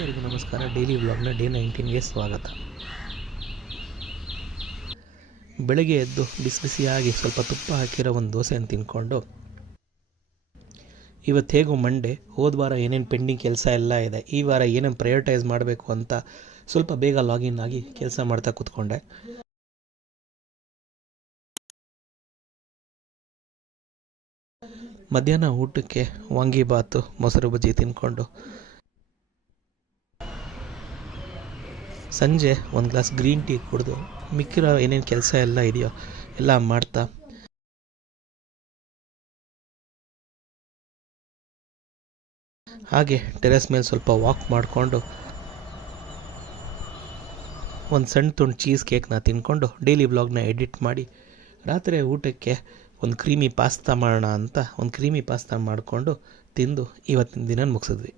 ಎಲ್ಲರಿಗೂ ನಮಸ್ಕಾರ. ಡೈಲಿ ವ್ಲಾಗ್ನ ಡೇ 19ಗೆ ಸ್ವಾಗತ. ಬೆಳಗ್ಗೆ ಎದ್ದು ಬಿಸಿಯಾಗಿ ಸ್ವಲ್ಪ ತುಪ್ಪ ಹಾಕಿರೋ ಒಂದು ದೋಸೆಯನ್ನು ತಿಂದ್ಕೊಂಡು, ಇವತ್ತು ಹೇಗೂ ಮಂಡೇ, ಹೋದ ವಾರ ಏನೇನು ಪೆಂಡಿಂಗ್ ಕೆಲಸ ಎಲ್ಲ ಇದೆ, ಈ ವಾರ ಏನೇನು ಪ್ರಯೋರಿಟೈಸ್ ಮಾಡಬೇಕು ಅಂತ ಸ್ವಲ್ಪ ಬೇಗ ಲಾಗಿನ್ ಆಗಿ ಕೆಲಸ ಮಾಡ್ತಾ ಕೂತ್ಕೊಂಡೆ. ಮಧ್ಯಾಹ್ನ ಊಟಕ್ಕೆ ವಾಂಗಿಬಾತು ಮೊಸರು ಬಜ್ಜಿ ತಿಂದ್ಕೊಂಡು, ಸಂಜೆ ಒಂದು ಗ್ಲಾಸ್ ಗ್ರೀನ್ ಟೀ ಕುಡಿದು ಮಿಕ್ಕಿರೋ ಏನೇನು ಕೆಲಸ ಎಲ್ಲ ಇದೆಯೋ ಎಲ್ಲ ಮಾಡ್ತಾ ಹಾಗೆ ಟೆರೆಸ್ ಮೇಲೆ ಸ್ವಲ್ಪ ವಾಕ್ ಮಾಡಿಕೊಂಡು ಒಂದು ಸಣ್ಣ ತುಂಡು ಚೀಸ್ ಕೇಕ್ನ ತಿಂದ್ಕೊಂಡು ಡೈಲಿ ವ್ಲಾಗ್ನ ಎಡಿಟ್ ಮಾಡಿ, ರಾತ್ರಿ ಊಟಕ್ಕೆ ಒಂದು ಕ್ರೀಮಿ ಪಾಸ್ತಾ ಮಾಡೋಣ ಅಂತ ಒಂದು ಕ್ರೀಮಿ ಪಾಸ್ತಾ ಮಾಡಿಕೊಂಡು ತಿಂದು ಇವತ್ತಿನ ದಿನ ಮುಗಿಸಿದ್ವಿ.